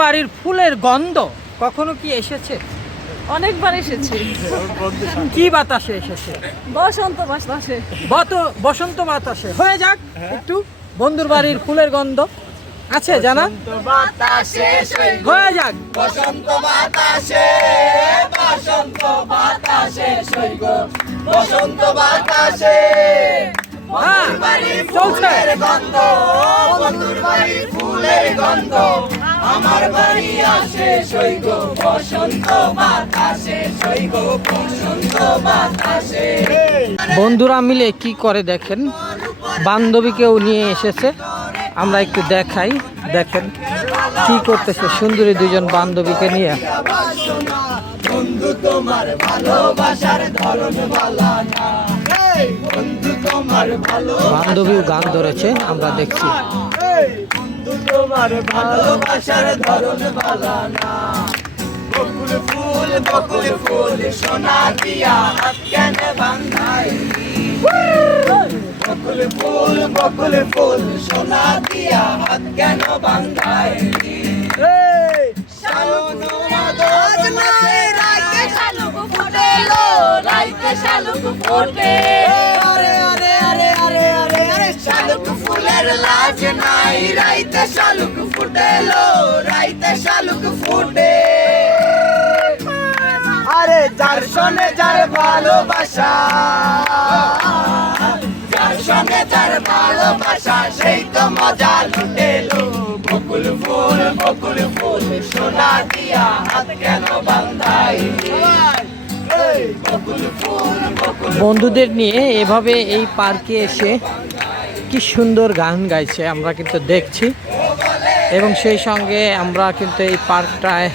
বাড়ির ফুলের গন্ধ কখনো কি এসেছে? অনেকবার এসেছে। কি বাতাসে এসেছে? বসন্ত বাতাসে। বত বসন্ত বাতাসে। হয়ে যাক একটু। বন্ধুর বাড়ির ফুলের গন্ধ। আছে জানা? হয়ে যাক। বসন্ত বাতাসে বসন্ত বাতাসে সৈগ বসন্ত বাতাসে হ্যাঁ চলছে। ফুলের গন্ধ বন্ধুর বাড়ির ফুলের গন্ধ। আমার বাড়ি আসে সৈগ বসন্ত বাতাসে সৈগ বসন্ত বাতাসে বন্ধুরা মিলে কি করে দেখেন? বান্ধবীকেও নিয়ে এসেছে আমরা একটু দেখাই দেখেন কি করতেছে সুন্দরী দুজন বান্ধবীকে নিয়ে। বন্ধু তোমার ভালোবাসার ধরন বান্ধবীও গান ধরেছে আমরা দেখছি। তোমার ভালোবাসার ধরন বালা না বকুল ফুল বকুল ফুল সোনা দিয়া কেন বান্ধাই? বকুল ফুল বকুল ফুল সোনা দিয়া কেন বান্ধাই? শালুক ফুটেলো রাইতে শালুক ফোটে। নাই রাইতে শালুক ফুটেলো রাইতে শালুক ফুটে আরে যার যার ভালোবাসা যার যার ভালোবাসা সেই তো মজা লুটেলো বকুল ফুল বকুল ফুল, সোনা দিয়া হাত কেন বান্ধাই? বন্ধুদের নিয়ে এভাবে এই পার্কে এসে কি সুন্দর গান গাইছে, আমরা কিন্তু দেখছি। এবং সেই সঙ্গে আমরা কিন্তু এই পার্কটায়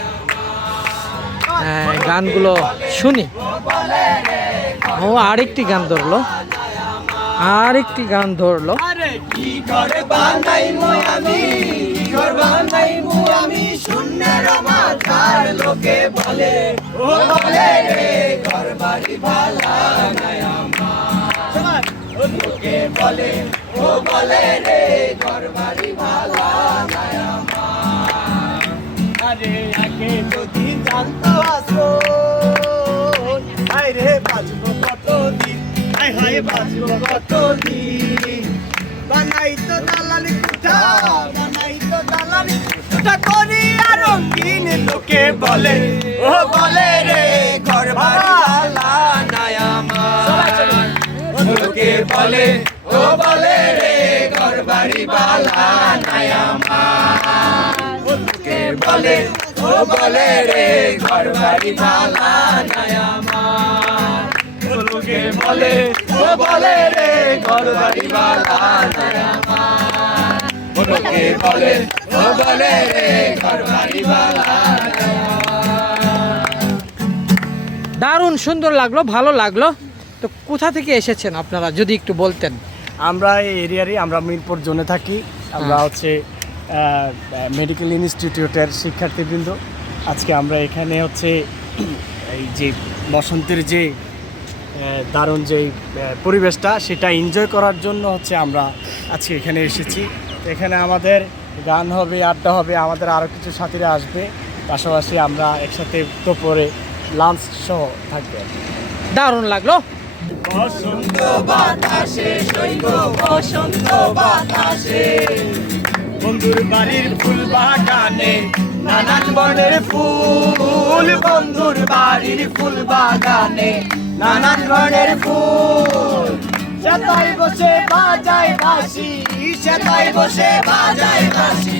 গানগুলো শুনি। ও, আরেকটি গান ধরলো। আরেকটি গান ধরলো। লোকে বলে, ও বলে রে ঘর বাড়ি ভালা লোকে বলে, ও বলে রে ঘর বাড়ি ভালা নাই আমার। আরে, আগে যদি জানতো আসো আরে বাজবো কত দিন হায় হায় বাজবো কত দিন বানাই তো দালালি কুঠা, বানাই তো দালালি কুঠা, করি আর রঙিন লোকে বলে, ও বলে রে, ঘর ভাড়া বলে, ও বলে রে ঘর বাড়ি বালা আমার লোকে বলে, ও বলে রে ঘর বাড়ি বালা আমার লোকে বলে, ও বলে রে ঘর বাড়ি বালা আমার লোকে বলে, ও বলে রে ঘর বাড়ি বালা নাই দারুণ সুন্দর লাগল, ভালো লাগল। তো কোথা থেকে এসেছেন আপনারা যদি একটু বলতেন? আমরা এই এরিয়ারই আমরা মিরপুর জোনে থাকি। আমরা হ্যাঁ। হচ্ছে মেডিকেল ইনস্টিটিউটের শিক্ষার্থীবৃন্দ। আজকে আমরা এখানে হচ্ছে এই যে বসন্তের যে দারুণ যে পরিবেশটা সেটা এনজয় করার জন্য হচ্ছে আমরা আজকে এখানে এসেছি। এখানে আমাদের গান হবে আড্ডা হবে আমাদের আরও কিছু সাথীরা আসবে। পাশাপাশি আমরা একসাথে তো পরে লাঞ্চ সহ থাকবে। দারুণ লাগল। বসন্ত বাতাসে সৈব বসন্ত বাতাসে বন্ধুর বাড়ির ফুল বাগানে নানান বনের ফুল। বন্ধুর বাড়ির ফুল বাগানে নানান বনের ফুল। সেতাই বসে বাজায় বাসি সেতাই বসে বাজায় বাসি